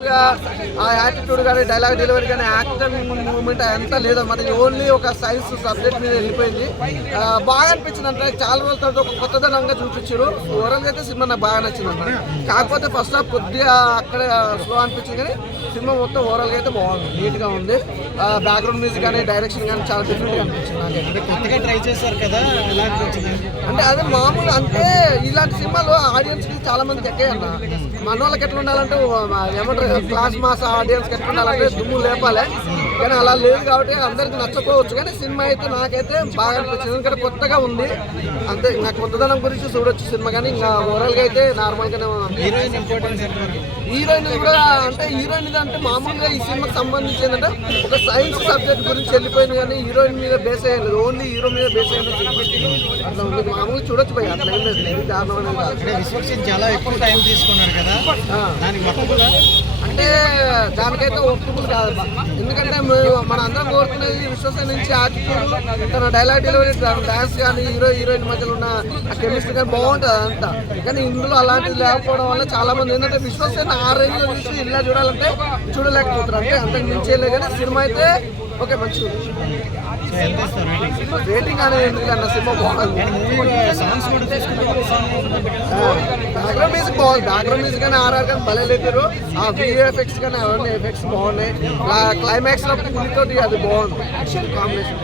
ఆ యాటిట్యూడ్ కానీ dialogue delivery కానీ యాక్టింగ్ మూమెంట్ అంతా లేదు మనకి ఓన్లీ ఒక సైన్స్ సబ్జెక్ట్ మీద వెళ్ళిపోయింది. బాగా అనిపించింది అంటే చాలా రోజుల తర్వాత ఒక కొత్తదనంగా చూపించారు. ఓవరాల్గా అయితే సినిమా నాకు బాగా నచ్చింది అన్న. కాకపోతే ఫస్ట్ హాఫ్ కొద్దిగా అక్కడ స్లో అనిపించింది కానీ సినిమా మొత్తం ఓవరాల్గా అయితే బాగుంది, నీట్గా ఉంది. బ్యాక్గ్రౌండ్ మ్యూజిక్ కానీ డైరెక్షన్ కానీ చాలా డిఫరెంట్గా అనిపించింది నాకు. కొత్తగా ట్రై చేశారు కదా, ఎలా అనిపించింది? అంటే అదే మామూలు అంటే ఇలాంటి సినిమాలు ఆడియన్స్కి చాలా మందికి ఎక్కాయన్న. మన వాళ్ళకి ఎట్లా ఉండాలంటే ఏమంటారు క్లాస్ మాస్ ఆడియన్స్కి ఎట్లా ఉండాలంటే దుమ్ము లేపాలి, కానీ అలా లేదు కాబట్టి అందరికి నచ్చకపోవచ్చు. కానీ సినిమా అయితే నాకైతే బాగా అనిపించింది, ఎందుకంటే కొత్తగా ఉంది అంతే. ఇంకా కొత్తదనం గురించి చూడొచ్చు సినిమా, కానీ ఇంకా ఓవరాల్గా అయితే నార్మల్గానే ఉంది. హీరోయిన్ ఇంపార్టెన్స్ ఎంత? హీరోయిన్ కూడా అంటే హీరోయిన్ అంటే మామూలుగా ఈ సినిమాకి సంబంధించి ఏంటంటే ఒక సైన్స్ సబ్జెక్ట్ గురించి వెళ్ళిపోయింది, కానీ హీరోయిన్ మీద బేస్ అయ్యేది ఓన్లీ హీరో మీద బేస్ అయ్యింది అట్లా ఉంది. మామూలుగా చూడొచ్చు పోయి అట్లా ఏం లేదు, కారణం అనేది కాదు. విశ్వక్సేన్ చాలా ఎక్కువ టైం తీసుకున్నారు కదా, దానికి మొక్కకుండా అంటే దానికైతే ఒప్పుకులు కాదు. ఎందుకంటే మన అందరం కోరుకునేది విశ్వసేన్ నుంచి యాటిట్యూడ్, తన డైలాగ్ డెలివరీ, డాన్స్ కానీ హీరోయిన్ మధ్యలో ఉన్న కెమిస్ట్రీ కానీ బాగుంటుంది అంతా. కానీ ఇందులో అలాంటిది లేకపోవడం వల్ల చాలా మంది ఏంటంటే విశ్వసేన్ ఆ రేంజ్లో చూసి ఇలా చూడాలంటే చూడలేకపోతారు. అంటే అంతకు మించేయలేదు. కానీ సినిమా అయితే ఓకే మంచిగా రేటింగ్ అనేది ఎందుకంటే సినిమా బాగుంది. బ్యాక్గ్రౌండ్ మ్యూజిక్ బాగుంది, బ్యాక్గ్రౌండ్ మ్యూజిక్ కానీ ఆర్ఆర్ కానీ భలే లేపారు. ఆ వీడియో ఎఫెక్ట్స్ కానీ అవన్నీ ఎఫెక్ట్స్ బాగున్నాయి. క్లైమాక్స్ లో పులితోటి అది బాగుంది, కాంబినేషన్.